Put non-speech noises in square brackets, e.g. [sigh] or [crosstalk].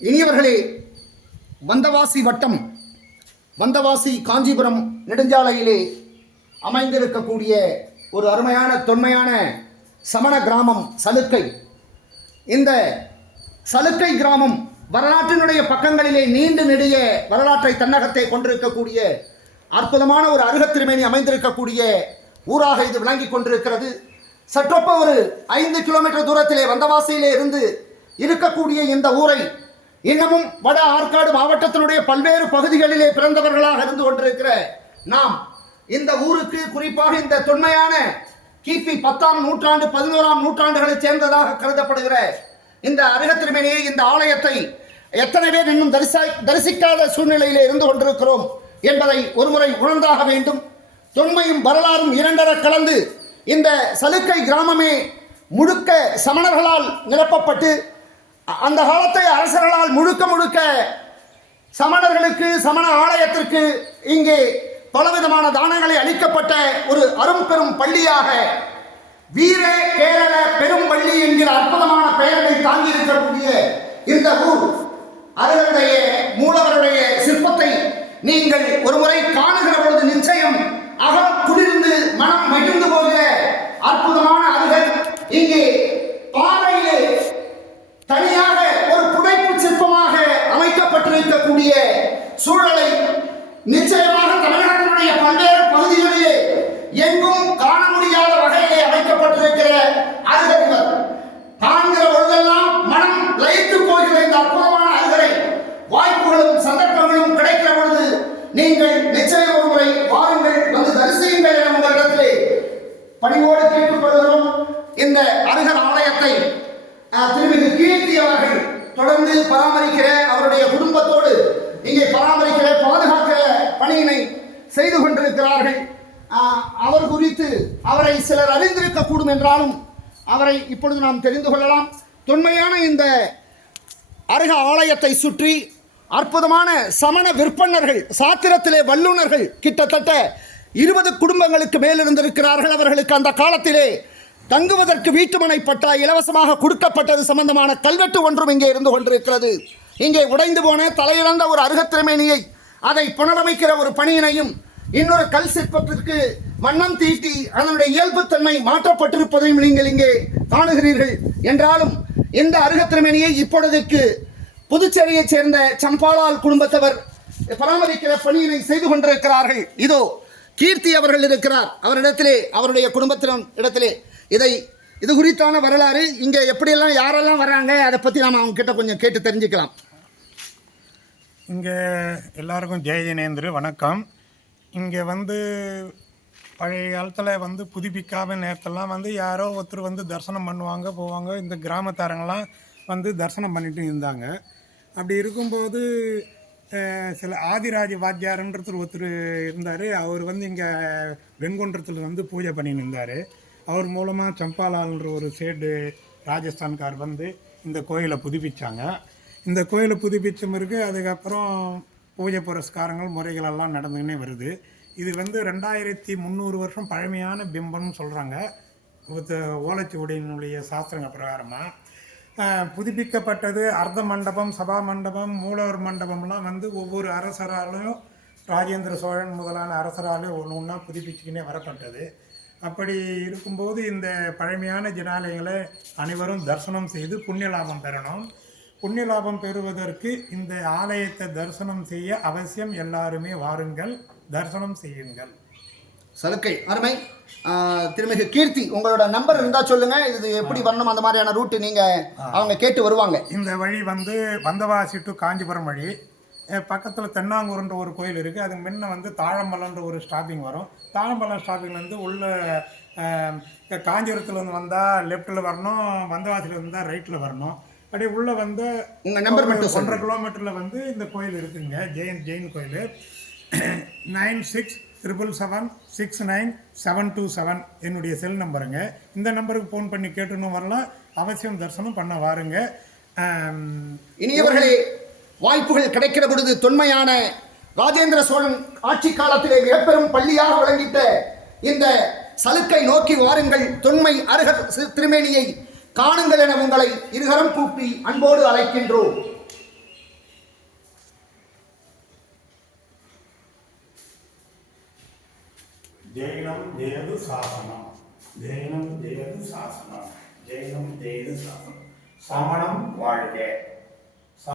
இனியவர்களே வந்தவாசி வட்டம் வந்தவாசி காஞ்சிபுரம் நெடுஞ்சாலையிலே அமைந்திருக்கக்கூடிய ஒரு அருமையான தொன்மையான சமண கிராமம் சலுக்கை. இந்த சலுக்கை கிராமம் வரலாற்றினுடைய பக்கங்களிலே நீண்டு நெடிய வரலாற்றை தன்னகத்தை கொண்டிருக்கக்கூடிய அற்புதமான ஒரு அருகத்திருமேனி அமைந்திருக்கக்கூடிய ஊராக இது விளங்கி கொண்டிருக்கிறது. சற்றொப்ப ஒரு ஐந்து கிலோமீட்டர் தூரத்திலே வந்தவாசியிலே இருந்து இருக்கக்கூடிய இந்த ஊரை இன்னமும் வட ஆற்காடு மாவட்டத்தினுடைய பல்வேறு பகுதிகளிலே பிறந்தவர்களாக இருந்து கொண்டிருக்கிற நாம் இந்த ஊருக்கு குறிப்பாக இந்த தொன்மையான கிபி பத்தாம் நூற்றாண்டு பதினோராம் நூற்றாண்டுகளைச் சேர்ந்ததாக கருதப்படுகிற இந்த அருகத்திருமேனியை இந்த ஆலயத்தை எத்தனை பேர் இன்னும் தரிசா தரிசிக்காத சூழ்நிலையிலே இருந்து கொண்டிருக்கிறோம் என்பதை ஒருமுறை உணர்ந்தாக வேண்டும். தொன்மையும் வரலாறும் இரண்டர கலந்து இந்த சலுக்கை கிராமமே முழுக்க சமணர்களால் நிரப்பப்பட்டு அந்த காலத்தை அரசர்களால் முழுக்க முழுக்க சமணர்களுக்கு சமண ஆலயத்திற்கு இங்கே பலவிதமான தானங்களை அளிக்கப்பட்ட ஒரு அரும் பெரும் பள்ளியாக வீர கேரள பெரும் பள்ளி என்கிற அற்புதமான பெயரை தாங்கி இருக்கக்கூடிய இந்த ஊர் அவர்களுடைய மூலவருடைய சிற்பத்தை நீங்கள் ஒருமுறை காணுகிற பொழுது நிச்சயம் அகம் குளிர்ந்து மனம் மகிழ்ந்து போகிற அற்புதமான அருகன் இங்கே நீங்கள் நிச்சயம் ஒரு முறை வாருங்கள் வந்து தரிசியுங்கள் என உங்களிடத்திலே பணிவோடு கேட்டுக்கொள்கிறோம் இந்த அருகர் ஆலயத்தை அஹ், திருமிகு கீர்த்தி அவர்கள் தொடர்ந்து பராமரிக்கிற அவருடைய குடும்பத்தோடு இங்கே பராமரிக்கிற பாதுகாக்கிற பணியினை செய்து கொண்டிருக்கிறார்கள். அவர் குறித்து அவரை சிலர் அறிந்திருக்கக்கூடும் என்றாலும் அவரை இப்பொழுது நாம் தெரிந்து கொள்ளலாம். தொன்மையான இந்த அருக ஆலயத்தை சுற்றி அற்புதமான சமண விற்பன்னர்கள் சாத்திரத்திலே வல்லுனர்கள் கிட்டத்தட்ட இருபது குடும்பங்களுக்கு மேல் இருந்திருக்கிறார்கள் அவர்களுக்கு அந்த காலத்திலே. தங்குவதற்கு வீட்டுமனை பட்டா இலவசமாக கொடுக்கப்பட்டது சம்பந்தமான கல்வெட்டு ஒன்றும் இங்கே இருந்து கொண்டிருக்கிறது. இங்கே உடைந்து போன தலையிழந்த ஒரு அருகத்திறமேனியை அதை புனரமைக்கிற ஒரு பணியினையும் இன்னொரு கல் சிற்பத்திற்கு வண்ணம் தீட்டி அதனுடைய இயல்புத்தன்மை மாற்றப்பட்டிருப்பதையும் நீங்கள் இங்கே காணுகிறீர்கள். என்றாலும் இந்த அருகத்திறமேனியை இப்பொழுதுக்கு புதுச்சேரியைச் சேர்ந்த சம்பாலால் குடும்பத்தவர் பராமரிக்கிற பணியினை செய்து கொண்டிருக்கிறார்கள். இதோ கீர்த்தி அவர்கள் இருக்கிறார். அவரிடத்திலே அவருடைய குடும்பத்தினம் இடத்திலே. இதை இது குறித்தான வரலாறு. இங்கே எப்படியெல்லாம் யாரெல்லாம் வராங்க அதை பற்றி நாம் அவங்க கிட்ட கொஞ்சம் கேட்டு தெரிஞ்சுக்கலாம். இங்கே எல்லாருக்கும் ஜெய ஜெயநேந்திரு வணக்கம். இங்கே வந்து பழைய காலத்தில் வந்து புதுப்பிக்காத நேரத்தெல்லாம் வந்து யாரோ ஒருத்தர் வந்து தரிசனம் பண்ணுவாங்க போவாங்க. இந்த கிராமத்தாரங்களாம் வந்து தரிசனம் பண்ணிட்டு இருந்தாங்க. அப்படி இருக்கும்போது சில ஆதிராஜ வாத்தியார்ன்றது ஒருத்தர் இருந்தார். அவர் வந்து இங்கே வெண்குன்றத்தில் வந்து பூஜை பண்ணின்னு இருந்தார். அவர் மூலமாக சம்பாலால்ன்ற ஒரு சேடு ராஜஸ்தான்கார் வந்து இந்த கோயிலை புதுப்பிச்சாங்க. இந்த கோயிலை புதுப்பிச்ச பிறகு அதுக்கப்புறம் பூஜை புரஸ்காரங்கள் முறைகள் எல்லாம் நடந்துக்கினே வருது. இது வந்து ரெண்டாயிரத்தி முந்நூறு வருஷம் பழமையான பிம்பம்னு சொல்கிறாங்க ஓலச்சுவடியினுடைய சாஸ்திரங்க பிரகாரமாக புதுப்பிக்கப்பட்டது அர்த்த மண்டபம் சபா மண்டபம் மூலவர் மண்டபம்லாம் வந்து ஒவ்வொரு அரசராலையும் ராஜேந்திர சோழன் முதலான அரசராலே ஒன்று ஒன்றா புதுப்பிச்சுக்கினே வரப்பட்டது. அப்படி இருக்கும்போது இந்த பழமையான ஜனாலயங்களை அனைவரும் தரிசனம் செய்து புண்ணிய லாபம் பெறணும். புண்ணிய லாபம் பெறுவதற்கு இந்த ஆலயத்தை தரிசனம் செய்ய அவசியம் எல்லாருமே வாருங்கள் தரிசனம் செய்யுங்கள். சலுக்கை அருமை. திருமிகு கீர்த்தி உங்களோட நம்பர் இருந்தா சொல்லுங்க. இது எப்படி வரணும் அந்த மாதிரியான ரூட் நீங்க அவங்க கேட்டு வருவாங்க. இந்த வழி வந்து வந்தவாசி டு காஞ்சிபுரம் வழி. பக்கத்தில் தென்னாங்கூர்ன்ற ஒரு கோயில் இருக்குது அதுக்கு முன்ன வந்து தாழம்பலன்ற ஒரு ஸ்டாப்பிங் வரும். தாழம்பலம் ஸ்டாப்பிங்லேருந்து உள்ள அஹ், இங்க காஞ்சிபுரத்துல இருந்து வந்தால் லெஃப்ட்டில் வரணும் வந்தவாசியில் இருந்தால் ரைட்டில் வரணும். அப்படியே உள்ளே வந்து உங்க நம்பர் மட்டும் ஒன்றரை கிலோமீட்டரில் வந்து இந்த கோயில் இருக்குங்க. ஜெயின் ஜெயின் கோயில். [clears throat] Nine six triple seven six nine seven two seven என்னுடைய செல் நம்பருங்க இந்த நம்பருக்கு ஃபோன் பண்ணி கேட்டுன்னு வரலாம். அவசியம் தரிசனம் பண்ண வாருங்க. இனியவர்களே வாய்ப்புகள் கிடைக்கிற பொழுது தொன்மையான ராஜேந்திர சோழன் ஆட்சி காலத்திலே மிகப்பெரும் பள்ளியாக விளங்கிட்ட இந்த சலுக்கை நோக்கி வாருங்கள். தொன்மை அருகர் திருமேனியை காணுங்கள் என உங்களை இருகரம் கூப்பி அன்போடு அழைக்கின்றோம். ஜெயினம் ஜெயது சாசனம். ஜெயினம் ஜெயது சாசனம். ஜெயினம் ஜெயது சாசனம். சமணம் வாழ்க.